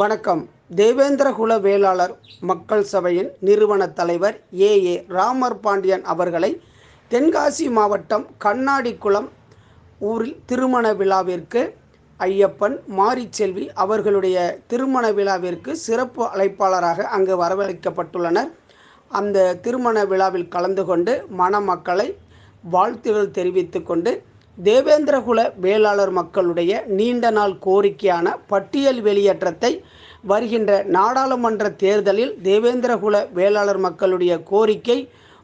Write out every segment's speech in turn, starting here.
வணக்கம். தேவேந்திரகுல வேளாளர் மக்கள் சபையின் நிறுவன தலைவர் ஏ. ராமர் பாண்டியன் அவர்களை தென்காசி மாவட்டம் கண்ணாடிக்குளம் ஊரில் திருமண விழாவிற்கு ஐயப்பன், மாரிச்செல்வி அவர்களுடைய திருமண விழாவிற்கு சிறப்பு அழைப்பாளராக அங்கு வரவழைக்கப்பட்டுள்ளனர். அந்த திருமண விழாவில் கலந்து கொண்டு மணமக்களை வாழ்த்துகள் தெரிவித்து கொண்டு தேவேந்திரகுல வேளாளர் மக்களுடைய நீண்ட நாள் கோரிக்கையான பட்டியல் வெளியேற்றத்தை வருகின்ற நாடாளுமன்ற தேர்தலில் தேவேந்திரகுல வேளாளர் மக்களுடைய கோரிக்கை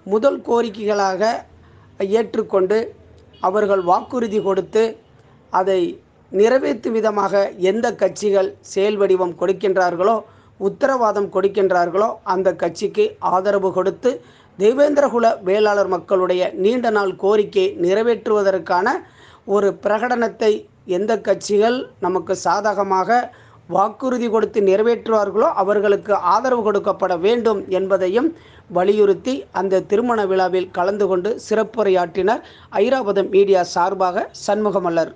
முதல் கோரிக்கைகளாக ஏற்றுக்கொண்டு அவர்கள் வாக்குறுதி கொடுத்து அதை நிறைவேற்றும் விதமாக எந்த கட்சிகள் செயல் வடிவம் கொடுக்கின்றார்களோ, உத்தரவாதம் கொடுக்கின்றார்களோ அந்த கட்சிக்கு ஆதரவு கொடுத்து தேவேந்திரகுல வேளாளர் மக்களுடைய நீண்ட நாள் கோரிக்கை நிறைவேற்றுவதற்கான ஒரு பிரகடனத்தை எந்த கட்சிகள் நமக்கு சாதகமாக வாக்குறுதி கொடுத்து நிறைவேற்றுவார்களோ அவர்களுக்கு ஆதரவு கொடுக்கப்பட வேண்டும் என்பதையும் வலியுறுத்தி அந்த திருமண விழாவில் கலந்து கொண்டு சிறப்புரையாற்றினர் ஐராவதம் மீடியா சார்பாக சண்முகமல்லர்.